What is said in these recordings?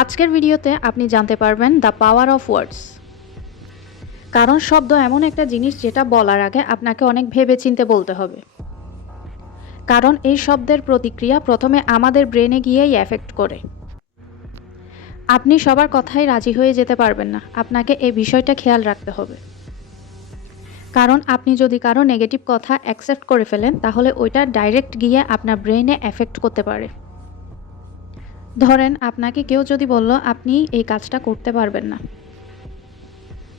আজকের ভিডিওতে আপনি জানতে পারবেন দ্য পাওয়ার অফ ওয়ার্ডস কারণ শব্দ এমন একটা জিনিস যেটা বলার আগে আপনাকে অনেক ভেবে চিনতে বলতে হবে। কারণ এই শব্দের প্রতিক্রিয়া প্রথমে আমাদের ব্রেনে গিয়েই এফেক্ট করে। আপনি সবার কথাই রাজি হয়ে যেতে পারবেন না। আপনাকে এই বিষয়টা খেয়াল রাখতে হবে। কারণ আপনি যদি কারও নেগেটিভ কথা অ্যাকসেপ্ট করে ফেলেন, তাহলে ওইটা ডাইরেক্ট গিয়ে আপনার ব্রেনে এফেক্ট করতে পারে। ধরেন আপনাকে কেউ যদি বলল, আপনি এই কাজটা করতে পারবেন না।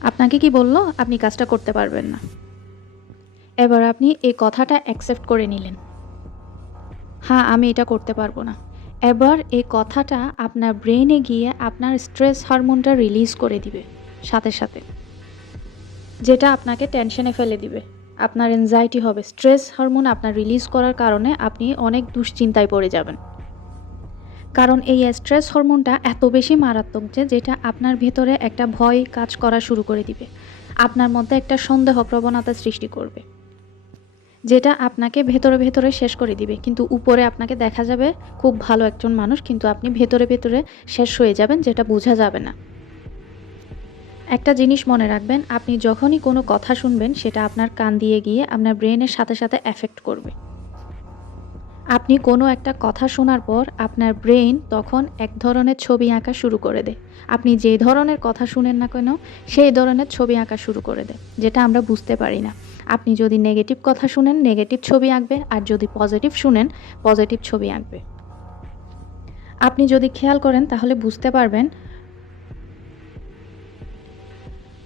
আপনাকে কি বলল, আপনি কাজটা করতে পারবেন না। এবার আপনি এই কথাটা অ্যাকসেপ্ট করে নিলেন। হ্যাঁ আমি এটা করতে পারব না। এবার এই কথাটা আপনার ব্রেনে গিয়ে আপনার স্ট্রেস হরমোনটা রিলিজ করে দিবে, সাথে সাথে। যেটা আপনাকে টেনশনে ফেলে দিবে। আপনার এনজাইটি হবে। স্ট্রেস হরমোন আপনার রিলিজ করার কারণে আপনি অনেক দুশ্চিন্তায় পড়ে যাবেন। কারণ এই স্ট্রেস হরমোনটা এত বেশি মারাত্মক যে যেটা আপনার ভেতরে একটা ভয় কাজ করা শুরু করে দিবে। আপনার মধ্যে একটা সন্দেহ প্রবণতা সৃষ্টি করবে। যেটা আপনাকে ভেতরে ভেতরে শেষ করে দিবে। কিন্তু উপরে আপনাকে দেখা যাবে খুব ভালো একজন মানুষ, কিন্তু আপনি ভেতরে ভেতরে শেষ হয়ে যাবেন যেটা বোঝা যাবে না। একটা জিনিস মনে রাখবেন, আপনি যখনই কোনো কথা শুনবেন, সেটা আপনার কান দিয়ে গিয়ে আপনার ব্রেনের সাথে সাথে এফেক্ট করবে। আপনি কোনো একটা কথা শোনার পর আপনার ব্রেন তখন এক ধরনের ছবি আঁকা শুরু করে দেয়। আপনি যে ধরনের কথা শুনেন না কেন, সেই ধরনের ছবি আঁকা শুরু করে দেয়, যেটা আমরা বুঝতে পারি না। আপনি যদি নেগেটিভ কথা শুনেন, নেগেটিভ ছবি আঁকবে, আর যদি পজিটিভ শুনেন, পজিটিভ ছবি আঁকবে। আপনি যদি খেয়াল করেন, তাহলে বুঝতে পারবেন,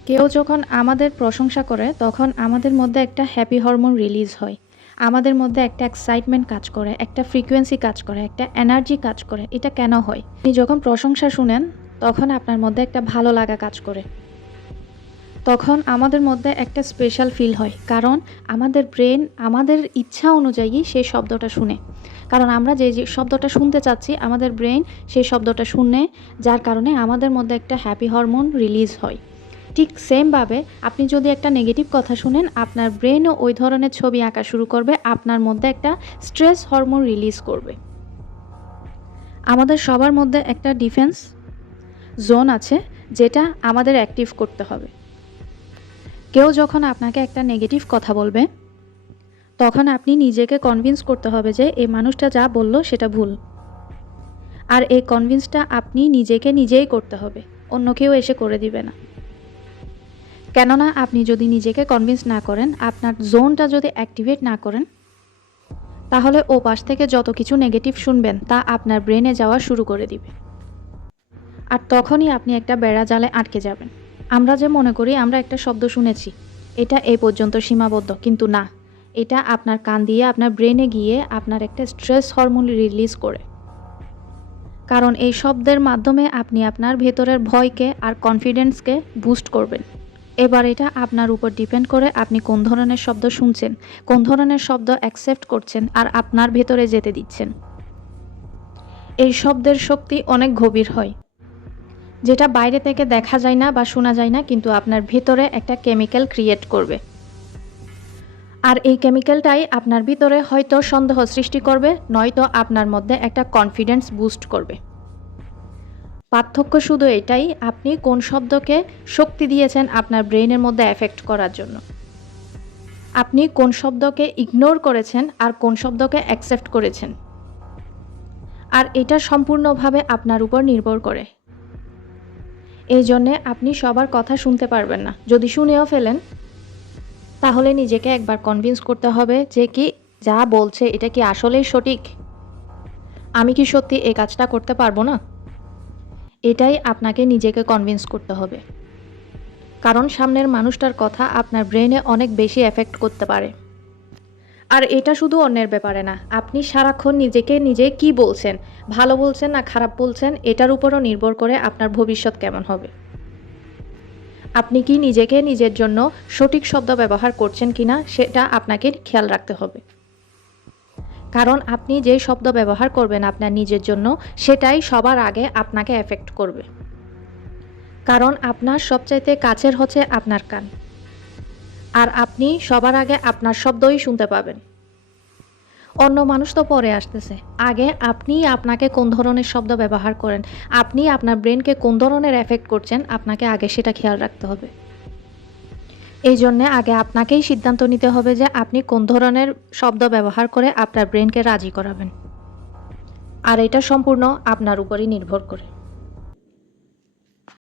কেউ যখন আমাদের প্রশংসা করে, তখন আমাদের মধ্যে একটা হ্যাপি হরমোন রিলিজ হয়। আমাদের মধ্যে একটা এক্সাইটমেন্ট কাজ করে, একটা ফ্রিকোয়েন্সি কাজ করে, একটা এনার্জি কাজ করে। এটা কেন হয়? আপনি যখন প্রশংসা শুনেন, তখন আপনার মধ্যে একটা ভালো লাগা কাজ করে। তখন আমাদের মধ্যে একটা স্পেশাল ফিল হয়। কারণ আমাদের ব্রেন আমাদের ইচ্ছা অনুযায়ী সেই শব্দটা শুনে। কারণ আমরা যে যে শব্দটা শুনতে চাচ্ছি, আমাদের ব্রেন সেই শব্দটা শুনে, যার কারণে আমাদের মধ্যে একটা হ্যাপি হরমোন রিলিজ হয়। ঠিক সেমভাবে আপনি যদি একটা নেগেটিভ কথা শুনেন, আপনার ব্রেনও ওই ধরনের ছবি আঁকা শুরু করবে, আপনার মধ্যে একটা স্ট্রেস হরমোন রিলিজ করবে। আমাদের সবার মধ্যে একটা ডিফেন্স জোন আছে, যেটা আমাদের অ্যাক্টিভ করতে হবে। কেউ যখন আপনাকে একটা নেগেটিভ কথা বলবে, তখন আপনি নিজেকে কনভিন্স করতে হবে যে এই মানুষটা যা বলল, সেটা ভুল। আর এই কনভিন্সটা আপনি নিজেকে নিজেই করতে হবে, অন্য কেউ এসে করে দিবে না। কেননা আপনি যদি নিজেকে কনভিন্স না করেন, আপনার জোনটা যদি অ্যাক্টিভেট না করেন, তাহলে ও পাশ থেকে যত কিছু নেগেটিভ শুনবেন, তা আপনার ব্রেনে যাওয়া শুরু করে দিবে। আর তখনই আপনি একটা বেড়া জালে আটকে যাবেন। আমরা যে মনে করি, আমরা একটা শব্দ শুনেছি, এটা এই পর্যন্ত সীমাবদ্ধ, কিন্তু না। এটা আপনার কান দিয়ে আপনার ব্রেনে গিয়ে আপনার একটা স্ট্রেস হরমোন রিলিজ করে। কারণ এই শব্দের মাধ্যমে আপনি আপনার ভেতরের ভয়কে আর কনফিডেন্সকে বুস্ট করবেন। এবার এটা আপনার উপর ডিপেন্ড করে আপনি কোন ধরনের শব্দ শুনছেন, কোন ধরনের শব্দ অ্যাকসেপ্ট করছেন আর আপনার ভেতরে যেতে দিচ্ছেন। এই শব্দের শক্তি অনেক গভীর হয়। যেটা বাইরে থেকে দেখা যায় না বা শোনা যায় না কিন্তু আপনার ভেতরে একটা কেমিক্যাল ক্রিয়েট করবে। আর এই কেমিক্যালটাই আপনার ভিতরে হয়তো সন্দেহ সৃষ্টি করবে, নয়তো আপনার মধ্যে একটা কনফিডেন্স বুস্ট করবে। পার্থক্য শুধু এটাই, আপনি কোন শব্দকে শক্তি দিয়েছেন আপনার ব্রেনের মধ্যে এফেক্ট করার জন্য? আপনি কোন শব্দকে ইগনোর করেছেন আর কোন শব্দকে অ্যাকসেপ্ট করেছেন? আর এটা সম্পূর্ণভাবে আপনার উপর নির্ভর করে। এই জন্যে আপনি সবার কথা শুনতে পারবেন না। যদি শুনেও ফেলেন, তাহলে নিজেকে একবার কনভিন্স করতে হবে যে কি, যা বলছে, এটা কি আসলেই সঠিক? আমি কি সত্যি এই কাজটা করতে পারব না? এটাই আপনাকে নিজেকে কনভিন্স করতে হবে। কারণ সামনের মানুষটার কথা আপনার ব্রেনে অনেক বেশি এফেক্ট করতে পারে। আর এটা শুধু অন্যের ব্যাপারে না, আপনি সারাক্ষণ নিজেকে নিজে কি বলছেন, ভালো বলছেন না খারাপ বলছেন, এটার উপরও নির্ভর করে আপনার ভবিষ্যৎ কেমন হবে। আপনি কি নিজেকে নিজের জন্য সঠিক শব্দ ব্যবহার করছেন কিনা, সেটা আপনাকে খেয়াল রাখতে হবে। কারণ আপনি যে শব্দ ব্যবহার করবেন আপনার নিজের জন্য সেটাই সবার আগে আপনাকে এফেক্ট করবে কারণ আপনার সবচাইতে কাছের হচ্ছে আপনার কান আর আপনি সবার আগে আপনার শব্দই শুনতে পাবেন অন্য মানুষ তো পরে আসতেছে। আগে আপনি আপনাকে কোন ধরনের শব্দ ব্যবহার করেন, আপনি আপনার ব্রেনকে কোন ধরনের এফেক্ট করছেন, আপনাকে আগে সেটা খেয়াল রাখতে হবে। এইজন্যে আগে আপনাকেই সিদ্ধান্ত নিতে হবে যে আপনি কোন ধরনের শব্দ ব্যবহার করে আপনার ব্রেনকে রাজি করাবেন। আর এটা সম্পূর্ণ আপনার উপরই নির্ভর করে।